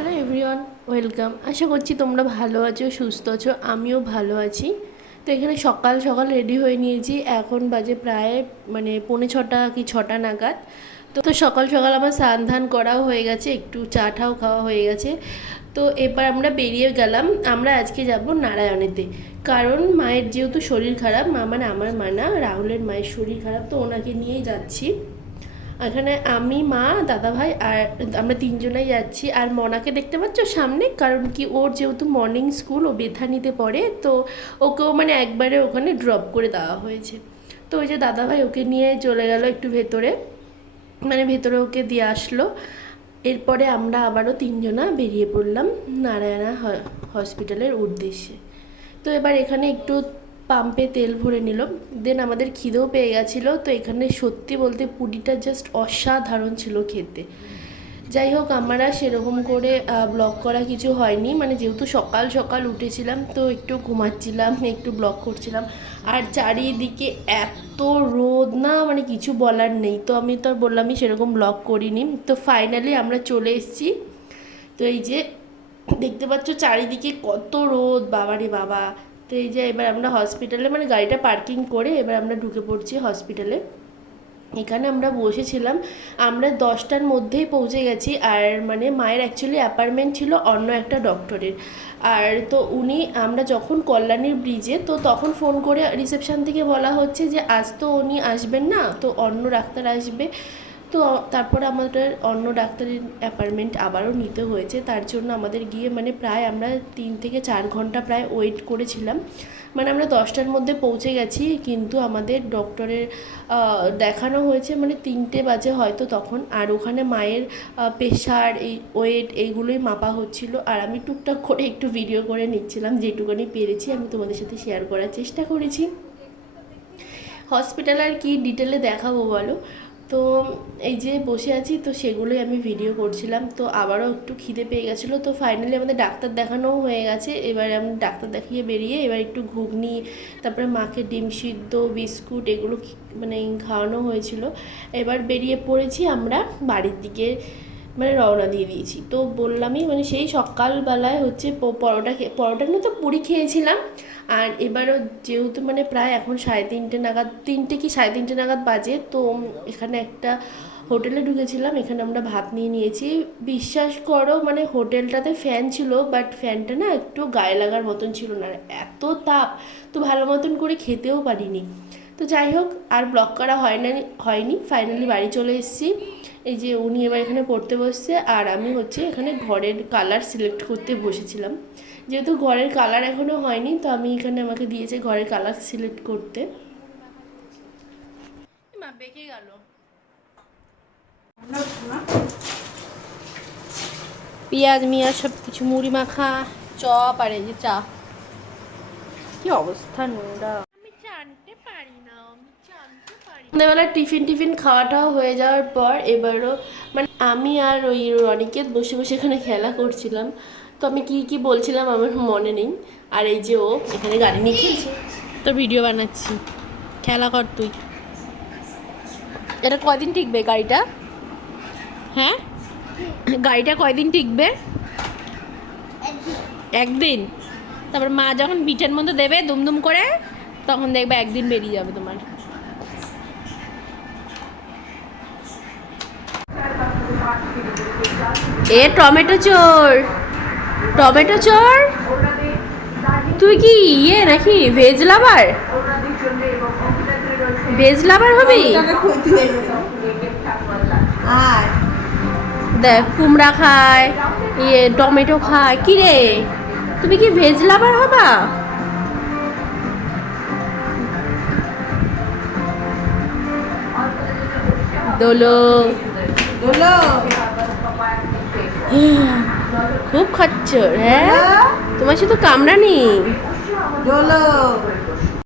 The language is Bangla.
Hello everyone, welcome. আশা করছি তোমরা ভালো আছো, সুস্থ আছো। আমিও ভালো আছি। তো এখানে সকাল সকাল রেডি হয়ে নিয়েছি। এখন বাজে প্রায় পৌনে ছটা কি ছটা নাগাদ। তো সকাল সকাল আমার স্নান ধান করাও হয়ে গেছে, একটু চা ঠাও খাওয়া হয়ে গেছে। তো এবার আমরা বেরিয়ে গেলাম। আমরা আজকে যাব নারায়ণেতে, কারণ মায়ের যেহেতু শরীর খারাপ, আমার মা না, রাহুলের মায়ের শরীর খারাপ, তো ওনাকে নিয়েই যাচ্ছি। এখানে আমি, মা, দাদা ভাই আর আমরা তিনজনাই যাচ্ছি। আর মনাকে দেখতে পাচ্ছ সামনে, কারণ কি ওর যেহেতু মর্নিং স্কুল, ও বেথানিতে পড়ে, তো ওকেও একবারে ওখানে ড্রপ করে দেওয়া হয়েছে। তো ওই যে দাদা ভাই ওকে নিয়ে চলে গেল একটু ভেতরে, ভেতরে ওকে দিয়ে আসলো। এরপরে আমরা আবারও তিনজনা বেরিয়ে পড়লাম নারায়ণা হসপিটালের উদ্দেশ্যে। তো এবার এখানে একটু পাম্পে তেল ভরে নিল, দেন আমাদের খিদেও পেয়ে গেছিলো। তো এখানে সত্যি বলতে পুরিটা জাস্ট অসাধারণ ছিল খেতে। যাই হোক, আমরা সেরকম করে ব্লগ করা কিছু হয়নি, যেহেতু সকাল সকাল উঠেছিলাম, তো একটু ঘুমাচ্ছিলাম, একটু ব্লগ করছিলাম। আর চারিদিকে এত রোদ না, কিছু বলার নেই। তো আমি তো আর বললামই সেরকম ব্লগ করিনি। তো ফাইনালি আমরা চলে এসেছি। তো এই যে দেখতে পাচ্ছ চারিদিকে কত রোদ, বাবারে বাবা। তো এই যে এবার আমরা হসপিটালে গাড়িটা পার্কিং করে এবার আমরা ঢুকে পড়ছি হসপিটালে। এখানে আমরা বসেছিলাম, আমরা 10টার মধ্যেই পৌঁছে গেছি। আর মায়ের অ্যাকচুয়ালি অ্যাপয়েন্টমেন্ট ছিল অন্য একটা ডক্টরের। আর তো আমরা যখন কল্যাণীর ব্রিজে, তো তখন ফোন করে রিসেপশান থেকে বলা হচ্ছে যে আজ তো উনি আসবেন না, তো অন্য ডাক্তার আসবে। তো তারপরে আমাদের অন্য ডাক্তারের অ্যাপয়েন্টমেন্ট আবারও নিতে হয়েছে। তার জন্য আমাদের গিয়ে প্রায় আমরা 3 থেকে 4 ঘন্টা প্রায় ওয়েট করেছিলাম। আমরা 10টার মধ্যে পৌঁছে গেছি, কিন্তু আমাদের ডক্টরের দেখানো হয়েছে 3টে বাজে হয়তো তখন। আর ওখানে মায়ের প্রেশার, এই ওয়েট, এইগুলোই মাপা হচ্ছিল। আর আমি টুকটাক করে একটু ভিডিও করে নিচ্ছিলাম, যেটুকুনি পেরেছি আমি তোমাদের সাথে শেয়ার করার চেষ্টা করেছি। হসপিটাল আর কি ডিটেলে দেখাবো বলো। তো এই যে বসে আছি, তো সেগুলোই আমি ভিডিও করছিলাম। তো আবারও একটু খিদে পেয়ে গেছিলো। তো ফাইনালি আমাদের ডাক্তার দেখানোও হয়ে গেছে। এবারে আমি ডাক্তার দেখিয়ে বেরিয়ে এবার একটু ঘুগনি, তারপরে মাকে ডিম সিদ্ধ, বিস্কুট, এগুলো খাওয়ানো হয়েছিল। এবার বেরিয়ে পড়েছি আমরা বাড়ির দিকে, রওনা দিয়ে দিয়েছি। তো বললামই সেই সকালবেলায় হচ্ছে পরোটা না, তো পুরি খেয়েছিলাম। আর এবারও যেহেতু প্রায় এখন 3:30 নাগাদ, 3টে কি 3:30 নাগাদ বাজে। তো এখানে একটা হোটেলে ঢুকেছিলাম, এখানে আমরা ভাত নিয়ে নিয়েছি। বিশ্বাস করো হোটেলটাতে ফ্যান ছিল, বাট ফ্যানটা না একটু গায়ে লাগার মতন ছিল না, এত তাপ। তো ভালো মতন করে খেতেও পারিনি। তো যাই হোক, আর ব্লগ করা হয়নি। ফাইনালি বাড়ি চলে এসেছি। এই যে উনি এবার এখানে পড়তে বসছে, আর আমি হচ্ছে এখানে ঘরের কালার সিলেক্ট করতে বসেছিলাম। যেহেতু ঘরের কালার এখনও হয়নি, তো আমি এখানে আমাকে দিয়েছে ঘরের কালার সিলেক্ট করতে। মা বেঁকে গেল। পেঁয়াজ মিয়াজ সব কিছু, মুড়ি মাখা, চপ, আর এই যে চা। কি অবস্থা নোংরা, আমি জানতে পারি না, সন্ধ্যেবেলা টিফিন খাওয়াটাও হয়ে যাওয়ার পর এবারও আমি আর ওই রনিকেত বসে বসে এখানে খেলা করছিলাম। তো আমি কি বলছিলাম আমার মনে নেই। আর এই যে ও এখানে গাড়ি নিয়ে খেলছে, তো ভিডিও বানাচ্ছি। খেলা কর তুই। এটা কয়দিন টিকবে গাড়িটা? হ্যাঁ, গাড়িটা কয়দিন টিকবে? একদিন। তারপর মা যখন বিটের মধ্যে দেবে দুমদুম করে, তখন দেখবে একদিন বেরিয়ে যাবে তোমার। এ টমেটো চোর, টমেটো চোর, তুই কি নাকি ভেজ লাভার? ভেজ লাভার হবি? দেখ, কুমড়া খায়, টমেটো খায়। কি রে, তুমি কি ভেজ লাভার হবা? দোলো দোলো, খুব খচ্চর। হ্যাঁ, তোমার শুধু কামড়ানি। দোলো